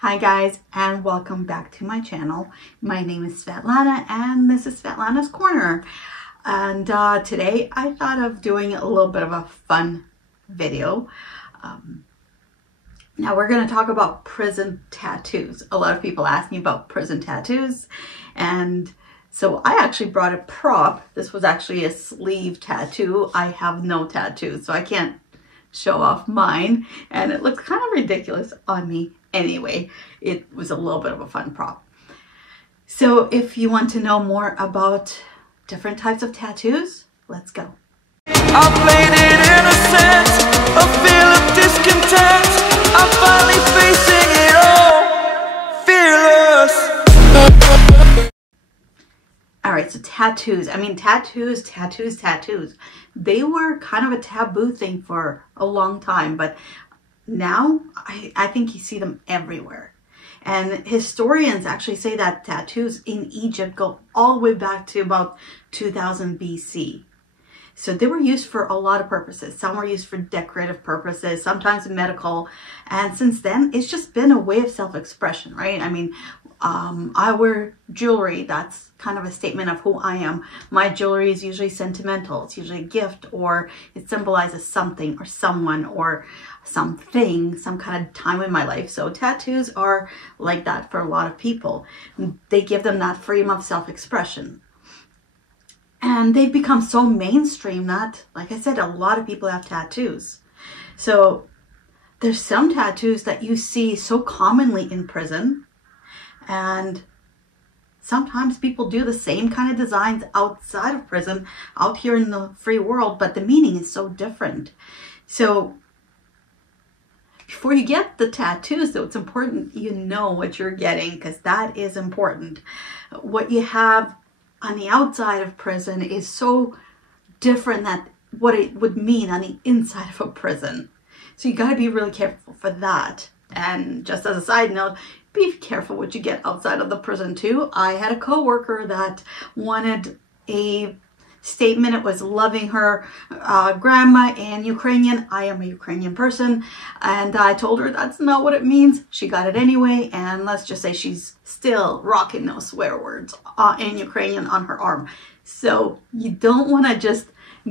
Hi guys, and welcome back to my channel. My name is Svetlana and this is Svetlana's Corner. And today I thought of doing a little bit of a fun video. Now we're going to talk about prison tattoos. A lot of people ask me about prison tattoos, and so I actually brought a prop. This was actually a sleeve tattoo. I have no tattoos, so I can't show off mine, and it looks kind of ridiculous on me. Anyway, it was a little bit of a fun prop. So if you want to know more about different types of tattoos, let's go. I played it innocent, a feel of discontent. I'm finally facing it all, fearless. All right, so tattoos. I mean, tattoos. They were kind of a taboo thing for a long time, but now I think you see them everywhere. And historians actually say that tattoos in Egypt go all the way back to about 2000 BC. So they were used for a lot of purposes. Some were used for decorative purposes, sometimes medical. And since then, it's just been a way of self-expression, right? I mean, I wear jewelry. That's kind of a statement of who I am. My jewelry is usually sentimental. It's usually a gift, or it symbolizes something or someone or something, some kind of time in my life. So tattoos are like that for a lot of people. They give them that freedom of self-expression. And they've become so mainstream that, like I said, a lot of people have tattoos. So there's some tattoos that you see so commonly in prison, and sometimes people do the same kind of designs outside of prison, out here in the free world, but the meaning is so different. So before you get the tattoos, though, it's important you know what you're getting, because that is important. What you have on the outside of prison is so different that what it would mean on the inside of a prison. So you got to be really careful for that. And just as a side note, be careful what you get outside of the prison too. I had a coworker that wanted a statement. It was loving her grandma in Ukrainian. I am a Ukrainian person, and I told her that's not what it means. She got it anyway, and let's just say she's still rocking those swear words in Ukrainian on her arm. So you don't want to just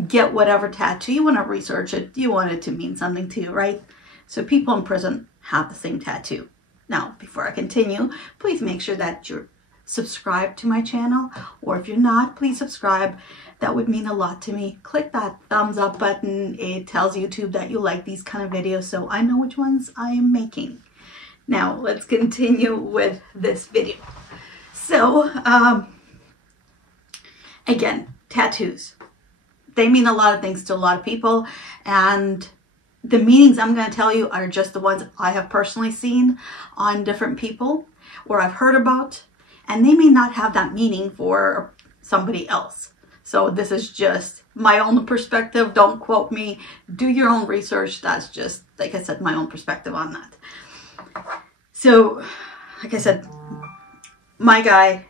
get whatever tattoo. You want to research it. You want it to mean something to you, right? So people in prison have the same tattoo. Now, before I continue, please make sure that you're subscribed to my channel, or if you're not, please subscribe. That would mean a lot to me. Click that thumbs up button. It tells YouTube that you like these kind of videos, so I know which ones I am making. Now, let's continue with this video. So, again, tattoos. They mean a lot of things to a lot of people, and the meanings I'm going to tell you are just the ones I have personally seen on different people, or I've heard about, and they may not have that meaning for somebody else. So this is just my own perspective. Don't quote me. Do your own research. That's just, like I said, my own perspective on that. So, like I said, my guy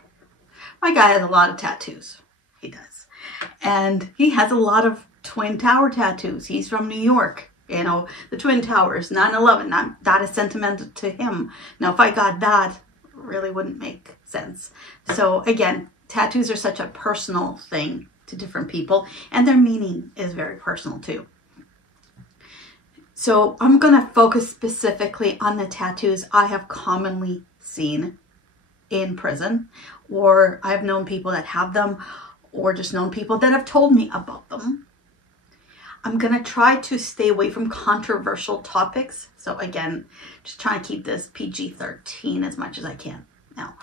has a lot of tattoos. He does. And he has a lot of Twin Tower tattoos. He's from New York. You know, the Twin Towers, 9/11, that is sentimental to him. Now, if I got that, really wouldn't make sense. So again, tattoos are such a personal thing to different people, and their meaning is very personal too. So I'm going to focus specifically on the tattoos I have commonly seen in prison, or I've known people that have them, or just known people that have told me about them. I'm going to try to stay away from controversial topics. So again, just trying to keep this PG-13 as much as I can. Now,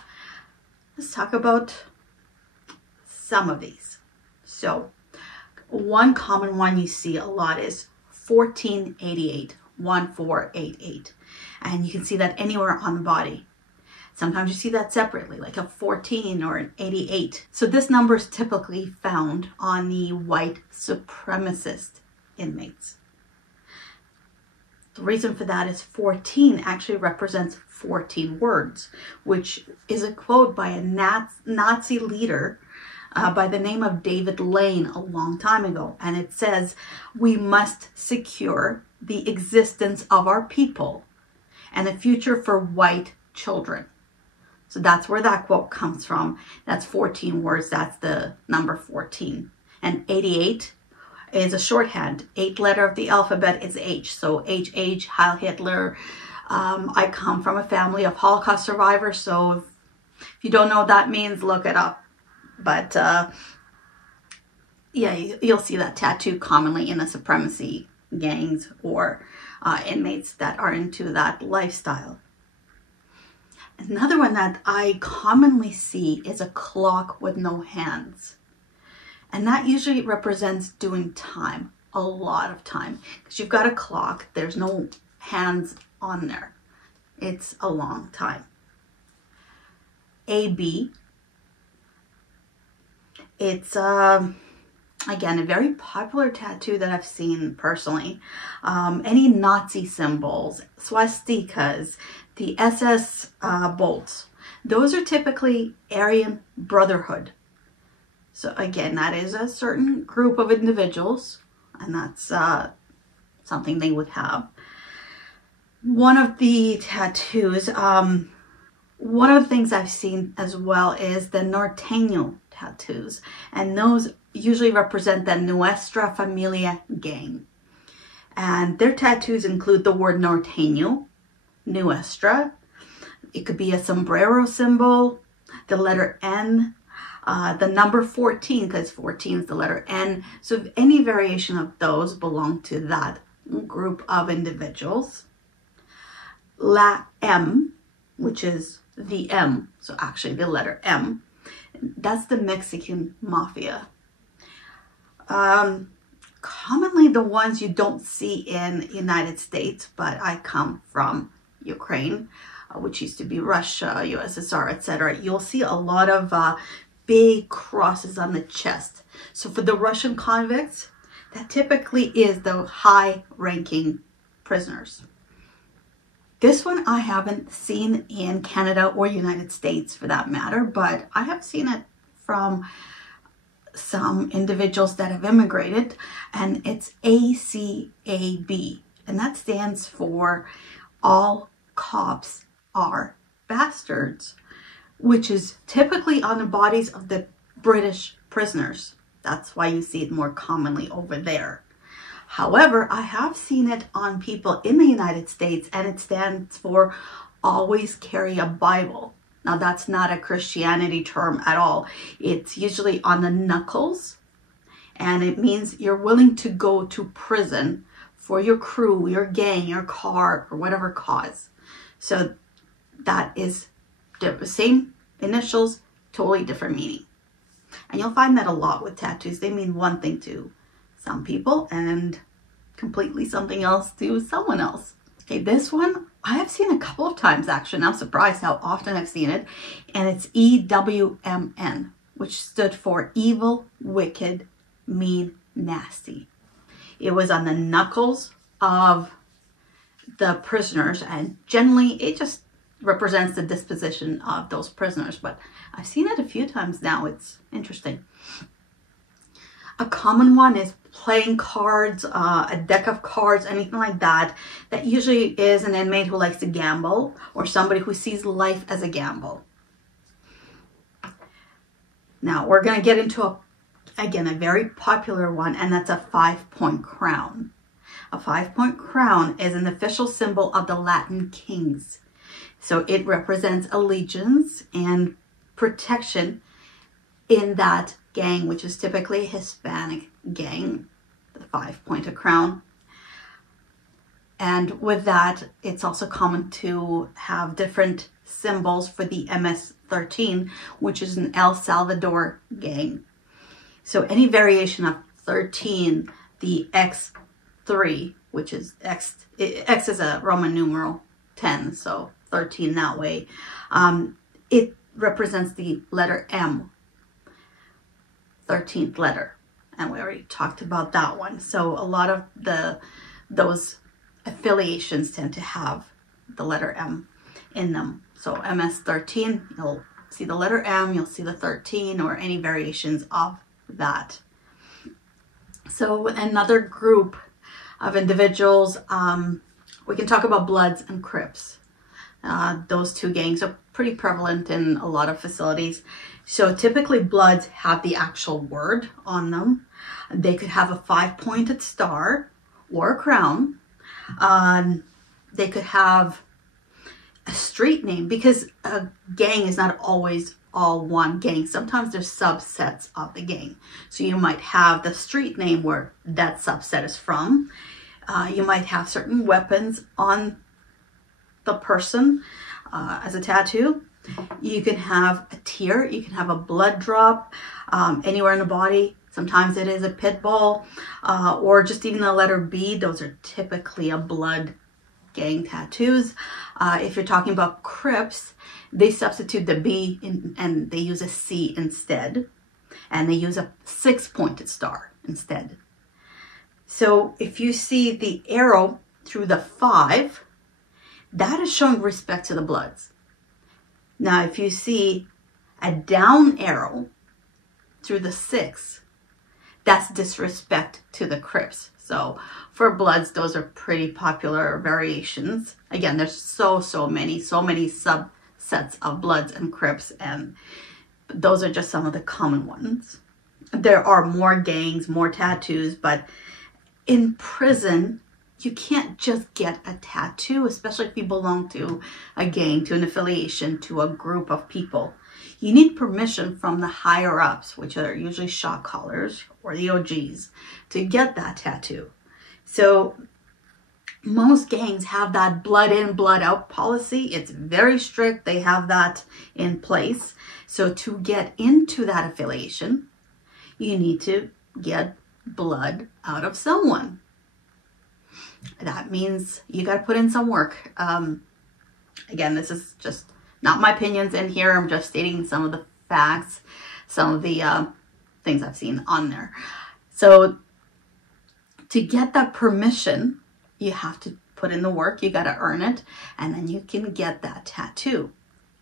let's talk about some of these. So one common one you see a lot is 1488, 1488. And you can see that anywhere on the body. Sometimes you see that separately, like a 14 or an 88. So this number is typically found on the white supremacist inmates. The reason for that is 14 actually represents 14 words, which is a quote by a Nazi leader by the name of David Lane a long time ago. And it says, "We must secure the existence of our people and a future for white children. So that's where that quote comes from. That's 14 words. That's the number 14. And 88 is a shorthand. 8th letter of the alphabet is H. So H, Heil Hitler. I come from a family of Holocaust survivors. So if you don't know what that means, look it up. But yeah, you'll see that tattoo commonly in the supremacy gangs or inmates that are into that lifestyle. Another one that I commonly see is a clock with no hands. And that usually represents doing time, a lot of time. Because you've got a clock, there's no hands on there. It's a long time. AB. It's, again, a very popular tattoo that I've seen personally. Any Nazi symbols, swastikas, the SS bolts, those are typically Aryan Brotherhood. So again, that is a certain group of individuals, and that's something they would have. One of the tattoos, one of the things I've seen as well is the Norteño tattoos, and those usually represent the Nuestra Familia gang. And their tattoos include the word Norteño, Nuestra. It could be a sombrero symbol, the letter N, the number 14, because 14 is the letter N. So any variation of those belong to that group of individuals. La M, which is the M, so actually the letter M, that's the Mexican mafia. Commonly the ones you don't see in the United States, but I come from Ukraine, which used to be Russia, USSR, etc. You'll see a lot of big crosses on the chest. So for the Russian convicts, that typically is the high-ranking prisoners. This one I haven't seen in Canada or United States for that matter, but I have seen it from some individuals that have immigrated, and it's ACAB, and that stands for All Cops Are Bastards, which is typically on the bodies of the British prisoners. That's why you see it more commonly over there. However, I have seen it on people in the United States, and it stands for Always Carry a Bible. Now, that's not a Christianity term at all. It's usually on the knuckles, and it means you're willing to go to prison for your crew, your gang, your car, or whatever cause. So that is the same initials, totally different meaning. And you'll find that a lot with tattoos. They mean one thing to some people and completely something else to someone else. Okay, this one I have seen a couple of times actually, and I'm surprised how often I've seen it. And it's EWMN, which stood for evil, wicked, mean, nasty. It was on the knuckles of the prisoners, and generally it just represents the disposition of those prisoners. But I've seen it a few times now. It's interesting. A common one is playing cards, a deck of cards, anything like that. That usually is an inmate who likes to gamble or somebody who sees life as a gamble. Now we're going to get into, again, a very popular one, and that's a 5-point crown. A 5-point crown is an official symbol of the Latin kings. So it represents allegiance and protection in that gang, which is typically a Hispanic gang, the 5-pointed crown. And with that, it's also common to have different symbols for the MS-13, which is an El Salvador gang. So any variation of 13, the X3, which is X is a Roman numeral 10, so 13 that way. It represents the letter M, 13th letter, and we already talked about that one. So a lot of those affiliations tend to have the letter M in them. So MS-13, you'll see the letter M, you'll see the 13, or any variations of that. So another group of individuals, we can talk about Bloods and Crips. Those two gangs are pretty prevalent in a lot of facilities. So typically Bloods have the actual word on them. They could have a 5-pointed star or a crown. They could have a street name, because a gang is not always all one gang. Sometimes there's subsets of the gang. So you might have the street name where that subset is from. You might have certain weapons on the person as a tattoo. You can have a tear, you can have a blood drop anywhere in the body. Sometimes it is a pit bull, or just even the letter B. Those are typically a blood gang tattoos. If you're talking about Crips, they substitute the B and they use a C instead. And they use a 6-pointed star instead. So if you see the arrow through the 5, that is showing respect to the Bloods. Now, if you see a down arrow through the 6, that's disrespect to the Crips. So for Bloods, those are pretty popular variations. Again, there's so many subsets of Bloods and Crips, and those are just some of the common ones. There are more gangs, more tattoos, but in prison, you can't just get a tattoo, especially if you belong to a gang, to an affiliation, to a group of people. You need permission from the higher ups, which are usually shot callers or the OGs, to get that tattoo. So most gangs have that blood in, blood out policy. It's very strict. They have that in place. So to get into that affiliation, you need to get blood out of someone. That means you got to put in some work. Again, this is just not my opinions in here. I'm just stating some of the facts, some of the things I've seen on there. So to get that permission, you have to put in the work. You got to earn it, and then you can get that tattoo.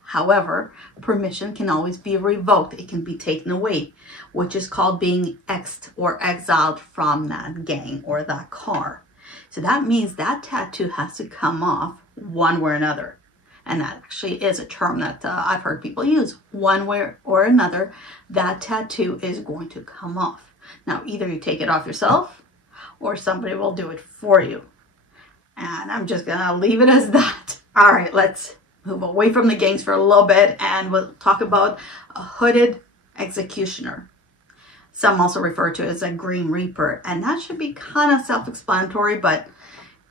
However, permission can always be revoked. It can be taken away, which is called being exed or exiled from that gang or that car. So that means that tattoo has to come off one way or another. And that actually is a term that I've heard people use. One way or another, that tattoo is going to come off. Now, either you take it off yourself or somebody will do it for you. And I'm just going to leave it as that. All right, let's move away from the gangs for a little bit, and we'll talk about a hooded executioner. Some also refer to it as a Green Reaper, and that should be kind of self-explanatory, but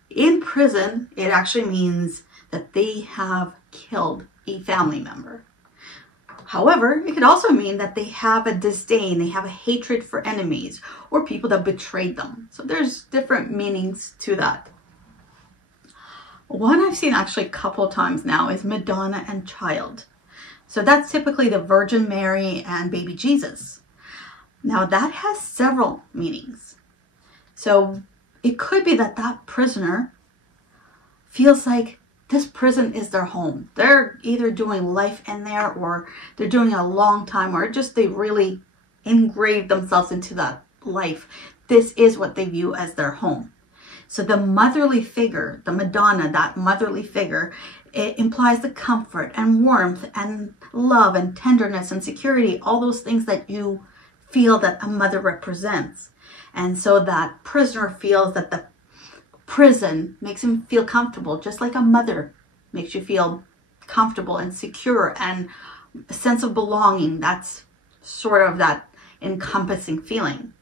in prison, it actually means that they have killed a family member. However, it could also mean that they have a disdain, they have a hatred for enemies or people that betrayed them. So there's different meanings to that. One I've seen actually a couple of times now is Madonna and Child. So that's typically the Virgin Mary and baby Jesus. Now that has several meanings. So it could be that that prisoner feels like this prison is their home. They're either doing life in there, or they're doing a long time, or just they really engraved themselves into that life. This is what they view as their home. So the motherly figure, the Madonna, that motherly figure, it implies the comfort and warmth and love and tenderness and security, all those things that you feel that a mother represents. And so that prisoner feels that the prison makes him feel comfortable, just like a mother makes you feel comfortable and secure and a sense of belonging. That's sort of that encompassing feeling.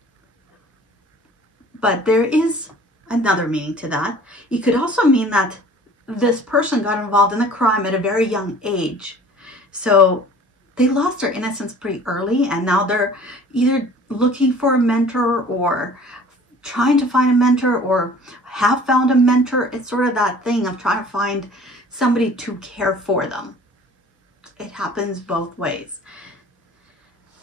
But there is another meaning to that. It could also mean that this person got involved in a crime at a very young age. So they lost their innocence pretty early, and now they're either looking for a mentor or trying to find a mentor or have found a mentor. It's sort of that thing of trying to find somebody to care for them. It happens both ways.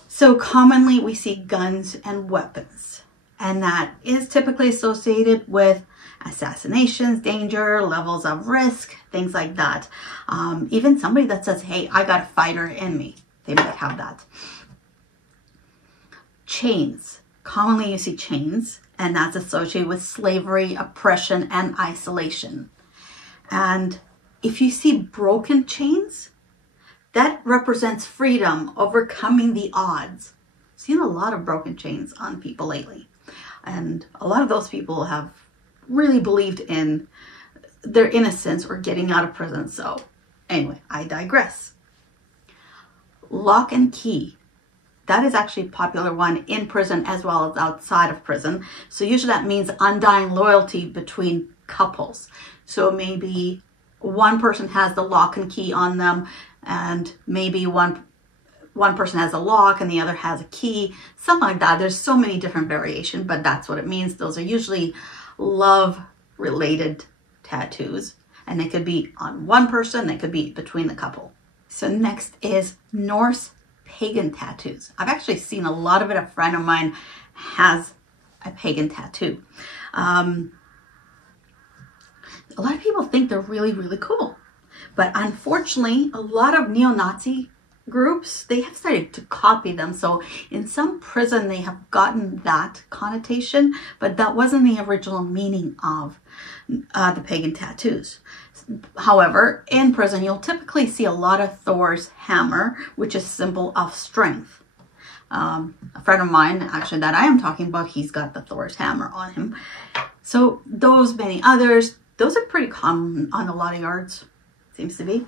So commonly we see guns and weapons, and that is typically associated with assassinations, danger, levels of risk, things like that. Even somebody that says, hey, I got a fighter in me, they might have that. Chains. Commonly you see chains, and that's associated with slavery, oppression, and isolation. And If you see broken chains, that represents freedom, overcoming the odds. I've seen a lot of broken chains on people lately. And a lot of those people have really believed in their innocence or getting out of prison. So anyway, I digress. Lock and key. That is actually a popular one in prison as well as outside of prison. So usually that means undying loyalty between couples. So maybe one person has the lock and key on them, and maybe one person has a lock and the other has a key, something like that. There's so many different variations, but that's what it means. Those are usually love-related tattoos, and they could be on one person, they could be between the couple. So next is Norse pagan tattoos. I've actually seen a lot of it. A friend of mine has a pagan tattoo. A lot of people think they're really, really cool. But unfortunately, a lot of neo-Nazi groups, they have started to copy them. So in some prison, they have gotten that connotation, but that wasn't the original meaning of the pagan tattoos. However, in prison, you'll typically see a lot of Thor's hammer, which is a symbol of strength. A friend of mine, actually, that I am talking about, he's got the Thor's hammer on him. So those, many others, those are pretty common on a lot of yards, seems to be.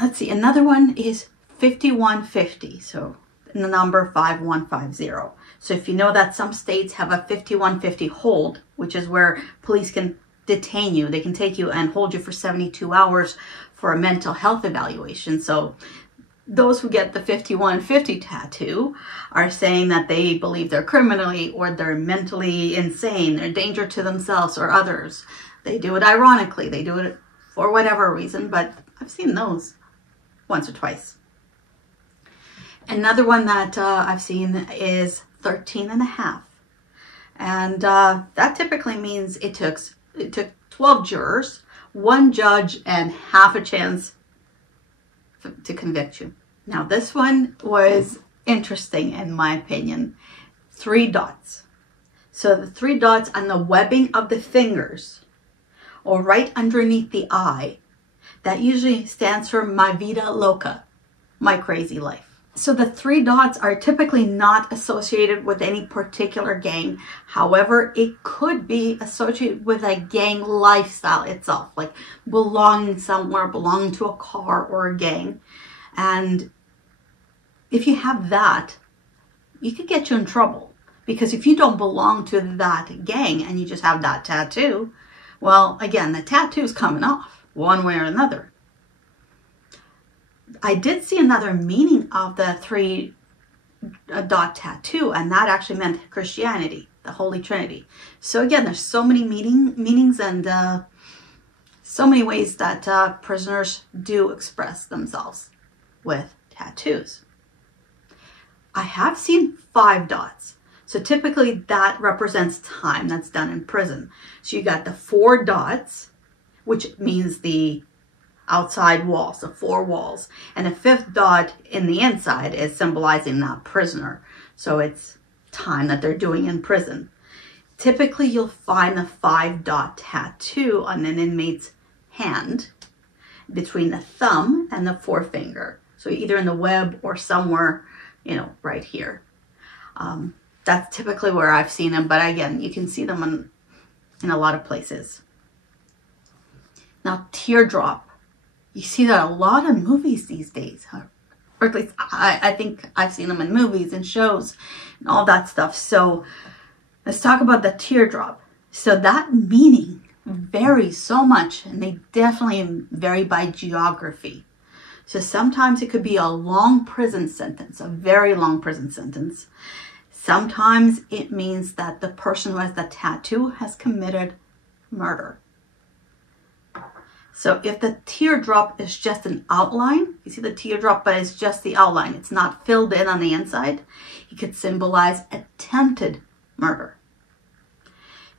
Let's see, another one is 5150, so the number 5150. So if you know that some states have a 5150 hold, which is where police can detain you, they can take you and hold you for 72 hours for a mental health evaluation. So those who get the 5150 tattoo are saying that they believe they're criminally or they're mentally insane, they're a danger to themselves or others. They do it ironically, they do it for whatever reason, but I've seen those once or twice. Another one that I've seen is 13 and a half. And that typically means it took 12 jurors, one judge, and half a chance to convict you. Now this one was interesting in my opinion. 3 dots. So the 3 dots on the webbing of the fingers or right underneath the eye, that usually stands for my vida loca, my crazy life. So the 3 dots are typically not associated with any particular gang. However, it could be associated with a gang lifestyle itself, like belonging somewhere, belonging to a car or a gang. And if you have that, it could get you in trouble. Because if you don't belong to that gang and you just have that tattoo, well, again, the tattoo's coming off one way or another. I did see another meaning of the 3 dot tattoo, and that actually meant Christianity, the Holy Trinity. So again, there's so many meanings and so many ways that prisoners do express themselves with tattoos. I have seen 5 dots. So typically that represents time that's done in prison. So you got the 4 dots, which means the outside walls, the 4 walls. And the 5th dot in the inside is symbolizing that prisoner. So it's time that they're doing in prison. Typically you'll find the 5 dot tattoo on an inmate's hand between the thumb and the forefinger. So either in the web or somewhere, you know, right here. That's typically where I've seen them, but again, you can see them in a lot of places. Now, teardrop. You see that a lot in movies these days, or at least I think I've seen them in movies and shows and all that stuff. So let's talk about the teardrop. So that meaning varies so much, and they definitely vary by geography. So sometimes it could be a long prison sentence, a very long prison sentence. Sometimes it means that the person who has the tattoo has committed murder. So if the teardrop is just an outline, you see the teardrop, but it's just the outline, it's not filled in on the inside, it could symbolize attempted murder.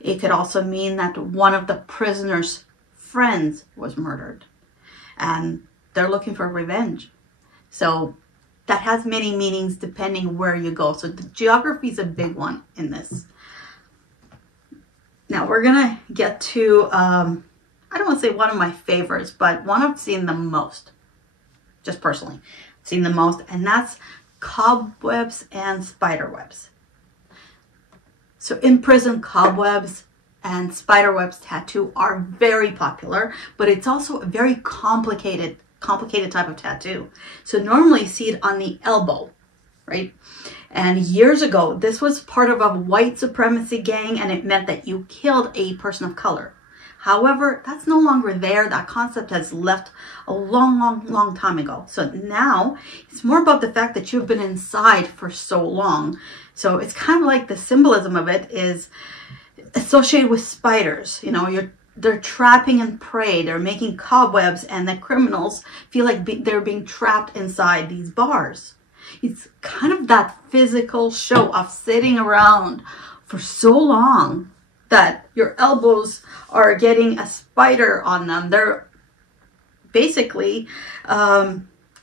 It could also mean that one of the prisoner's friends was murdered and they're looking for revenge. So that has many meanings depending where you go. So the geography is a big one in this. Now we're gonna get to, I I don't want to say one of my favorites, but one I've seen the most, just personally, seen the most, and that's cobwebs and spider webs. So in prison, cobwebs and spider webs tattoo are very popular, but it's also a very complicated type of tattoo. So normally you see it on the elbow, right? And years ago, this was part of a white supremacy gang, and it meant that you killed a person of color. However, that's no longer there. That concept has left a long time ago. So now it's more about the fact that you've been inside for so long. So it's kind of like the symbolism of it is associated with spiders. You know, they're trapping and prey. They're making cobwebs, and the criminals feel like they're being trapped inside these bars. It's kind of that physical show of sitting around for so long that your elbows are getting a spider on them. They're basically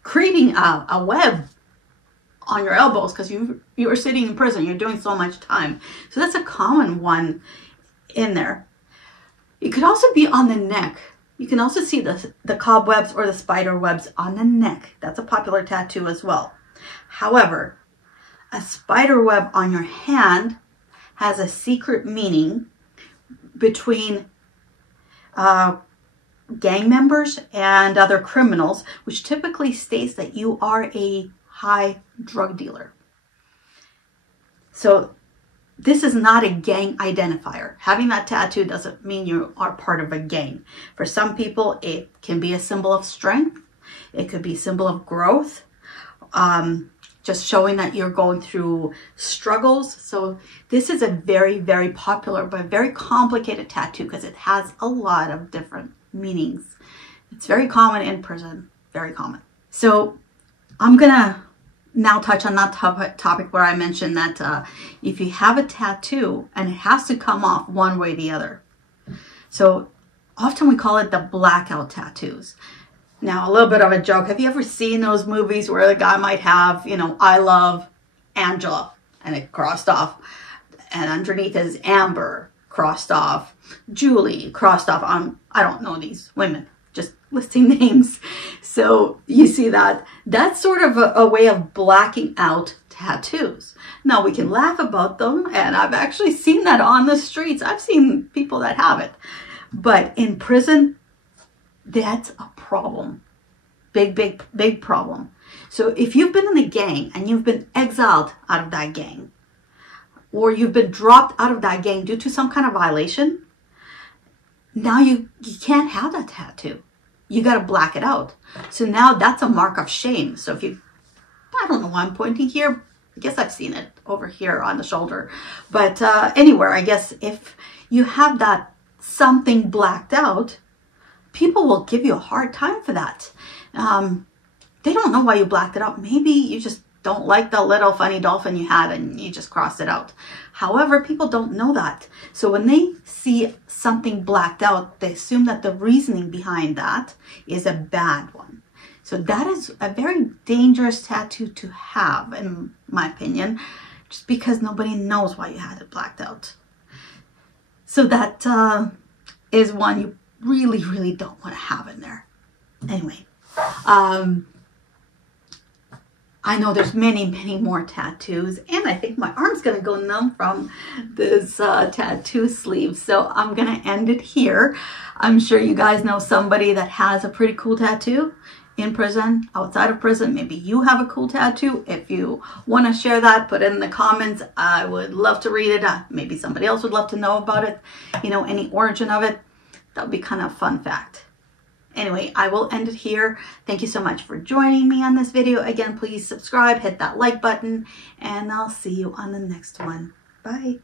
creating a web on your elbows because you are sitting in prison. You're doing so much time. So that's a common one in there. It could also be on the neck. You can also see the cobwebs or the spider webs on the neck. That's a popular tattoo as well. However, a spider web on your hand has a secret meaning between gang members and other criminals, which typically states that you are a high drug dealer. So this is not a gang identifier. Having that tattoo doesn't mean you are part of a gang. For some people, it can be a symbol of strength. It could be a symbol of growth. Just showing that you're going through struggles. So this is a very popular but very complicated tattoo because it has a lot of different meanings. It's very common in prison, very common. So I'm gonna now touch on that topic where I mentioned that if you have a tattoo and it has to come off one way or the other. So often we call it the blackout tattoos. Now, a little bit of a joke. Have you ever seen those movies where the guy might have, you know, I love Angela, and it crossed off, and underneath is Amber, crossed off, Julie, crossed off. I don't know these women, just listing names. So you see that. That's sort of a way of blacking out tattoos. Now, we can laugh about them, and I've actually seen that on the streets. I've seen people that have it. But in prison, that's a problem. Big problem. So if you've been in the gang and you've been exiled out of that gang, or you've been dropped out of that gang due to some kind of violation, now you can't have that tattoo. You got to black it out. So now that's a mark of shame. So if I don't know why I'm pointing here. I guess I've seen it over here on the shoulder. But anywhere, I guess if you have that something blacked out, people will give you a hard time for that. They don't know why you blacked it out. Maybe you just don't like the little funny dolphin you had and you just crossed it out. However, people don't know that. So when they see something blacked out, they assume that the reasoning behind that is a bad one. So that is a very dangerous tattoo to have, in my opinion, just because nobody knows why you had it blacked out. So that is one you really don't want to have in there. Anyway, I know there's many more tattoos, and I think my arm's gonna go numb from this tattoo sleeve, so I'm gonna end it here. I'm sure you guys know somebody that has a pretty cool tattoo in prison, outside of prison. Maybe you have a cool tattoo. If you want to share that, put it in the comments. I would love to read it. Maybe somebody else would love to know about it, you know, any origin of it. That would be kind of a fun fact. Anyway, I will end it here. Thank you so much for joining me on this video. Again, please subscribe, hit that like button, and I'll see you on the next one. Bye.